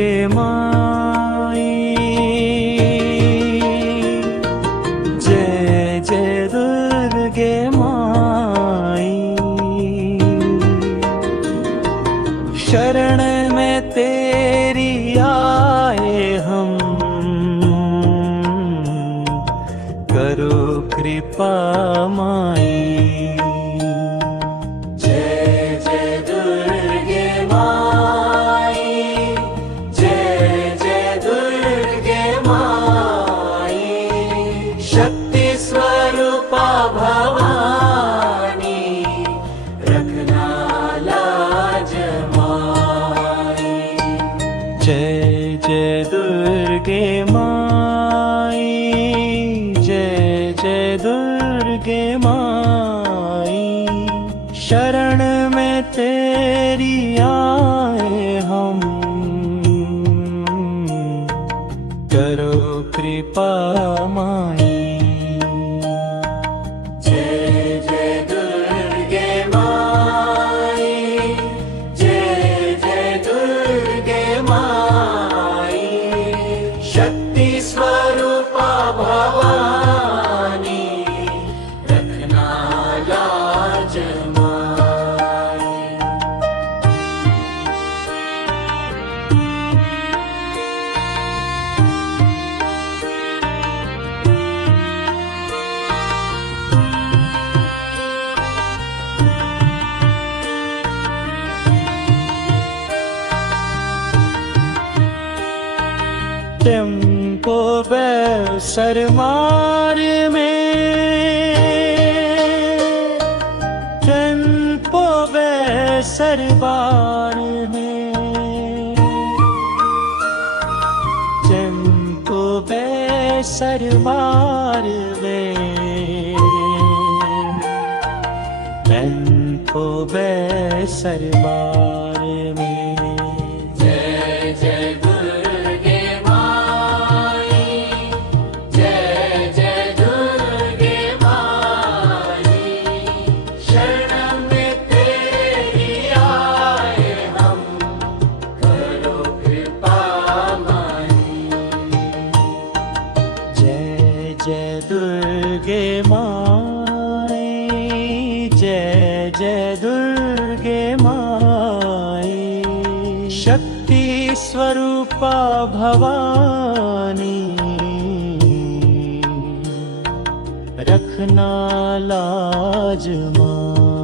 दुर्गे माई, जय जय दुर्गे माई। शरण में तेरी आए हम, करो कृपा माई। शक्ति स्वरूपा भवानी, रखना लाज माई। जय जय दुर्गे माई, जय जय दुर्गे माई। शरण में तेरी आए हम, करो कृपा माई। शक्ति स्वरूपा भवानी, रखना लाज माई। टेम्पो सरमार में, टेम्पो सरबार में, टेम्पो सरबार में, टेम्पो सरबार में। जय जय जय दुर्गे माई, जय जय दुर्गे माई। शक्ति स्वरूपा भवानी, रखना लाज माई।